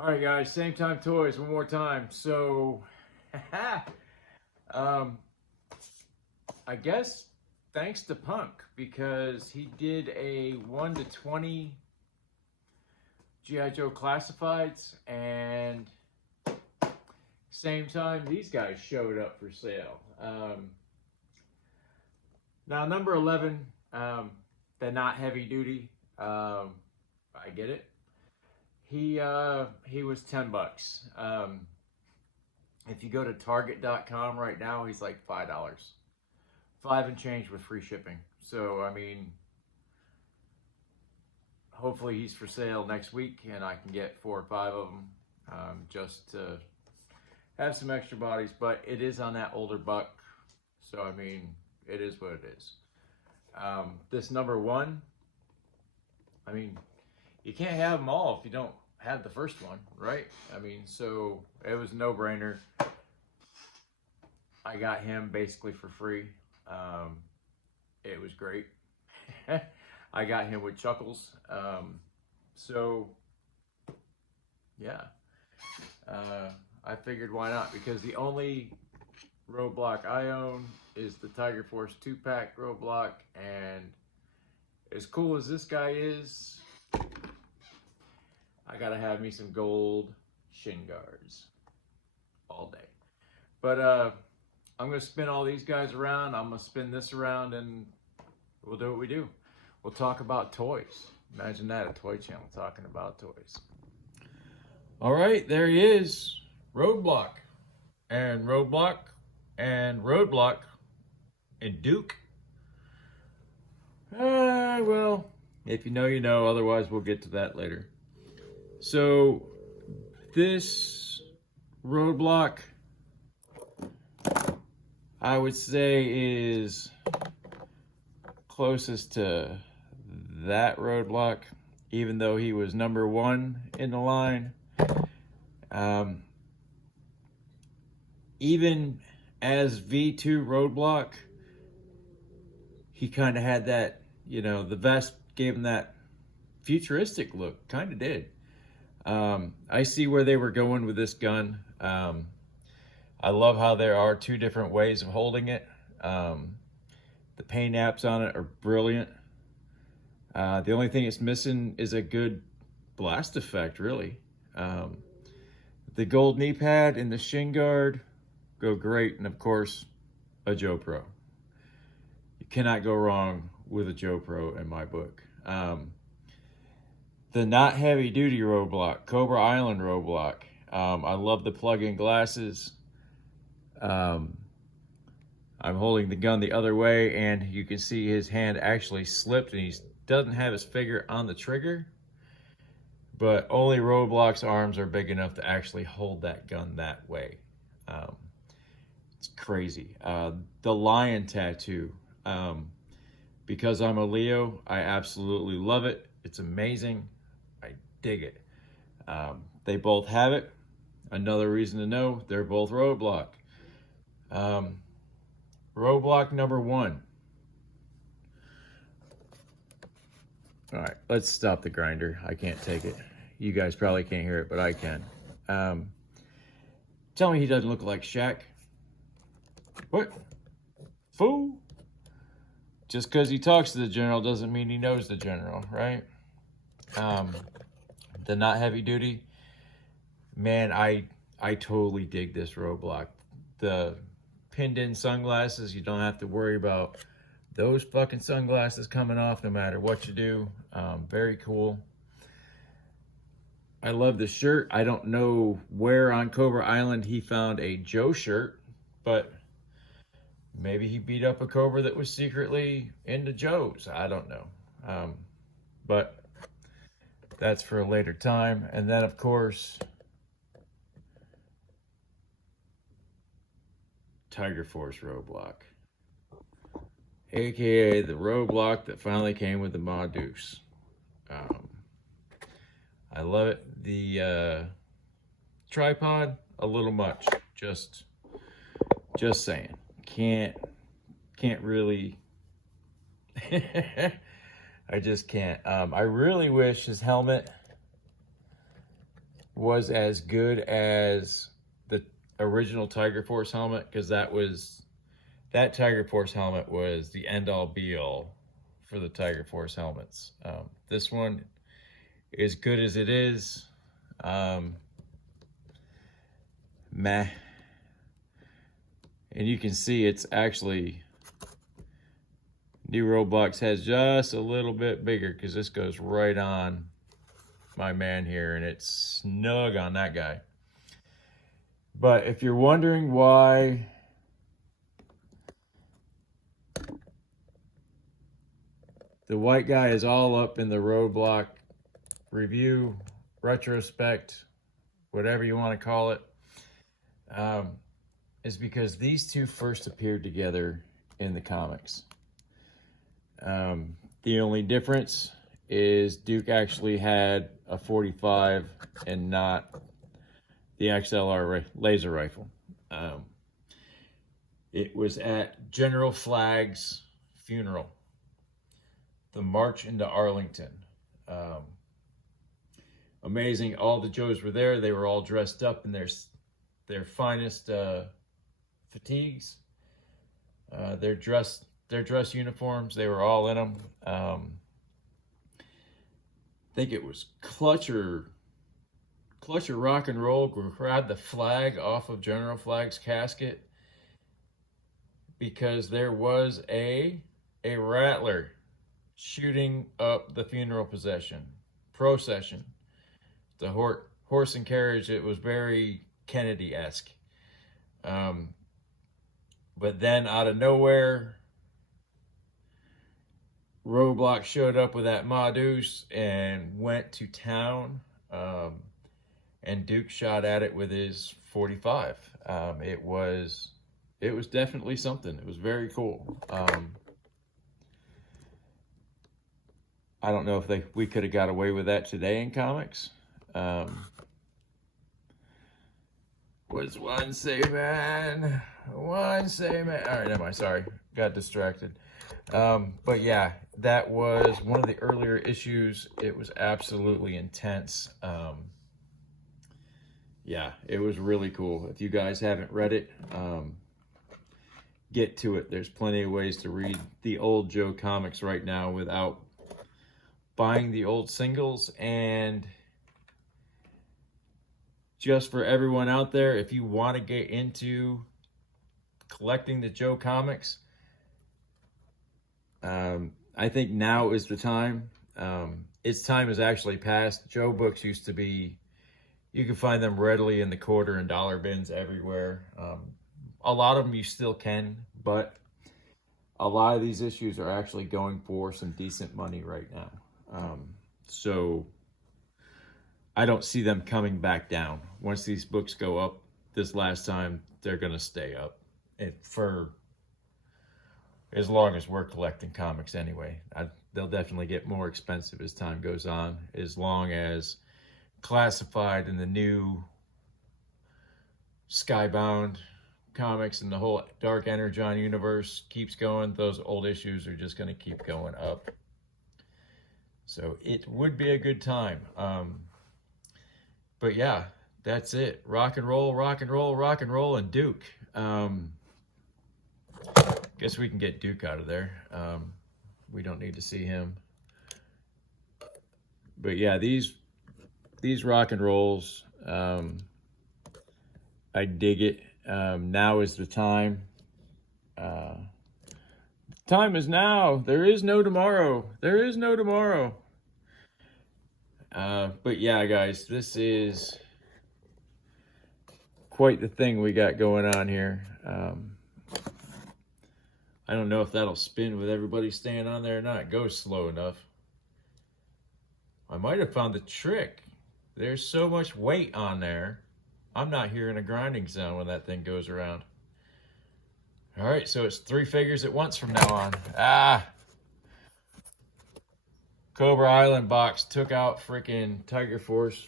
All right, guys, same time toys one more time. So, um, I guess thanks to Punk because he did a 1 to 20 G.I. Joe Classifieds, and same time these guys showed up for sale. Now, number 11, the not heavy duty. I get it. He was $10. If you go to Target.com right now, he's like $5, 5 and change with free shipping. So I mean, hopefully he's for sale next week, and I can get 4 or 5 of them just to have some extra bodies. But it is on that older buck, so I mean, it is what it is. This number 1, I mean, you can't have them all if you don't have the first one, right? I mean, so it was a no-brainer. I got him basically for free. It was great. I got him with Chuckles. So, yeah. I figured why not? Because the only Roadblock I own is the Tiger Force 2-pack Roadblock, and as cool as this guy is, I gotta have me some gold shin guards all day. But I'm gonna spin all these guys around. I'm gonna spin this around, and we'll do what we do. We'll talk about toys. Imagine that, a toy channel talking about toys. All right, there he is, Roadblock, and Roadblock, and Roadblock, and Duke. Well, if you know, you know. Otherwise, we'll get to that later. So, this Roadblock, I would say, is closest to that Roadblock, even though he was number 1 in the line. Even as V2 Roadblock, he kind of had that, you know, the vest gave him that futuristic look, kind of did. I see where they were going with this gun. I love how there are 2 different ways of holding it. The paint apps on it are brilliant. The only thing it's missing is a good blast effect, really. The gold knee pad and the shin guard go great, and of course, a Joe Pro. You cannot go wrong with a Joe Pro in my book. The not heavy duty Roadblock, Cobra Island Roadblock. I love the plug-in glasses. I'm holding the gun the other way, and you can see his hand actually slipped, and he doesn't have his finger on the trigger. But only Roadblock's arms are big enough to actually hold that gun that way. It's crazy. The lion tattoo. Because I'm a Leo, I absolutely love it. It's amazing. I dig it. They both have it. Another reason to know, they're both Roadblock. Roadblock number 1. All right, let's stop the grinder. I can't take it. You guys probably can't hear it, but I can. Tell me he doesn't look like Shaq. What? Fool? Just because he talks to the general doesn't mean he knows the general, right? The not heavy duty. Man, I totally dig this Roadblock. The pinned in sunglasses, you don't have to worry about those fucking sunglasses coming off no matter what you do. Very cool. I love the shirt. I don't know where on Cobra Island he found a Joe shirt, but maybe he beat up a Cobra that was secretly into Joes. I don't know. But that's for a later time. And then, of course, Tiger Force Roadblock, aka the Roadblock that finally came with the Ma Deuce. I love it. The tripod, a little much. Just saying. Can't really. I just can't. I really wish his helmet was as good as the original Tiger Force helmet, because that Tiger Force helmet was the end-all be-all for the Tiger Force helmets. This one, as good as it is, meh. And you can see it's actually, new Roadblocks has just a little bit bigger, because this goes right on my man here, and it's snug on that guy. But if you're wondering why the white guy is all up in the Roadblock review, retrospect, whatever you want to call it, is because these two first appeared together in the comics. The only difference is Duke actually had a 45 and not the XLR laser rifle. It was at General Flagg's funeral, the March into Arlington. Amazing. All the Joes were there. They were all dressed up in their finest fatigues, their dress uniforms. They were all in them. I think it was Clutch or Rock and Roll grabbed the flag off of General Flagg's casket, because there was a rattler shooting up the funeral procession. The horse and carriage, it was very Kennedy-esque. But then out of nowhere, Roadblock showed up with that Ma Deuce and went to town. And Duke shot at it with his 45. It was definitely something. It was very cool. I don't know if we could have got away with that today in comics. Was one say man. All right, never mind. Sorry, got distracted. But yeah, that was one of the earlier issues. It was absolutely intense. Yeah, it was really cool. If you guys haven't read it, get to it. There's plenty of ways to read the old Joe comics right now without buying the old singles. And just for everyone out there, if you want to get into collecting the Joe comics, I think now is the time. Its time has actually passed. Joe books used to be, you can find them readily in the quarter and dollar bins everywhere. A lot of them you still can, but a lot of these issues are actually going for some decent money right now. So I don't see them coming back down. Once these books go up this last time, they're going to stay up for as long as we're collecting comics anyway. They'll definitely get more expensive as time goes on, as long as Classified and the new Skybound comics and the whole Dark Energon universe keeps going. Those old issues are just going to keep going up. So it would be a good time. But yeah, that's it. Rock and roll, rock and roll, rock and roll, and Duke. Guess we can get Duke out of there. We don't need to see him. But yeah, these rock and rolls, I dig it. Now is the time. Time is now. There is no tomorrow. There is no tomorrow. But yeah, guys, this is quite the thing we got going on here. I don't know if that'll spin with everybody staying on there or not. It goes slow enough. I might have found the trick. There's so much weight on there, I'm not hearing a grinding sound when that thing goes around. All right, so it's 3 figures at once from now on. Cobra Island box took out freaking Tiger Force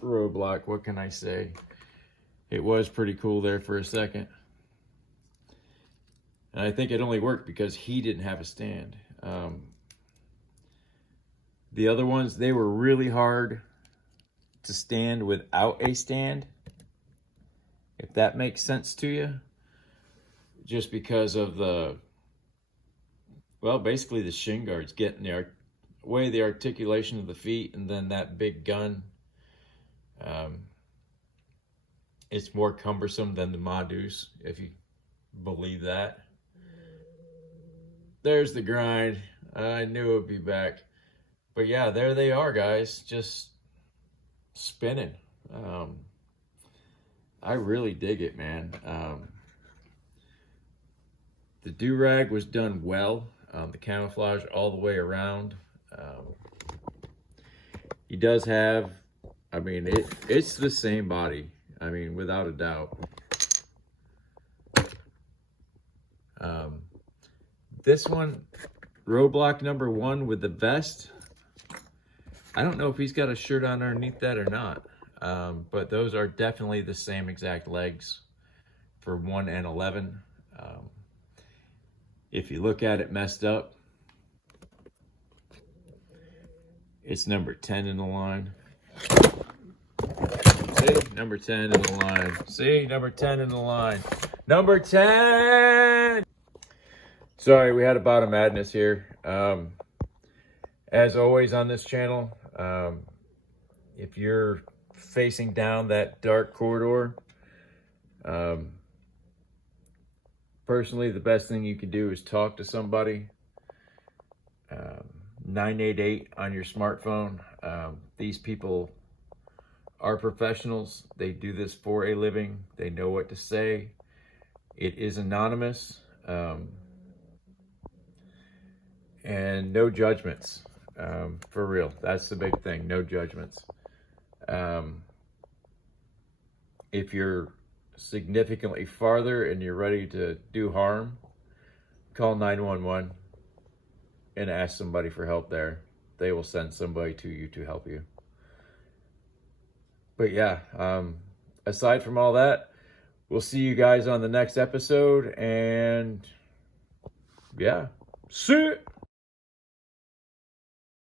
Roadblock. What can I say? It was pretty cool there for a second. And I think it only worked because he didn't have a stand. The other ones, they were really hard to stand without a stand, if that makes sense to you, just because of the, well, basically the shin guards getting the way the articulation of the feet, and then that big gun. It's more cumbersome than the Madus, if you believe that. There's the grind. I knew it would be back. But yeah, there they are, guys, just spinning. I really dig it, man. The do-rag was done well. The camouflage all the way around. He does have, I mean, it's the same body. I mean, without a doubt. This one, Roadblock number 1 with the vest. I don't know if he's got a shirt on underneath that or not. But those are definitely the same exact legs for 1 and 11. If you look at it messed up, it's number 10 in the line. See, number 10 in the line. See, number 10 in the line. Number 10! Sorry, we had a bout of madness here. As always on this channel, if you're facing down that dark corridor, personally, the best thing you can do is talk to somebody. 988 on your smartphone. These people are professionals. They do this for a living. They know what to say. It is anonymous. And no judgments. For real. That's the big thing. No judgments. If you're significantly farther and you're ready to do harm, call 911 and ask somebody for help there. They will send somebody to you to help you. But yeah, aside from all that, we'll see you guys on the next episode, and yeah, see ya.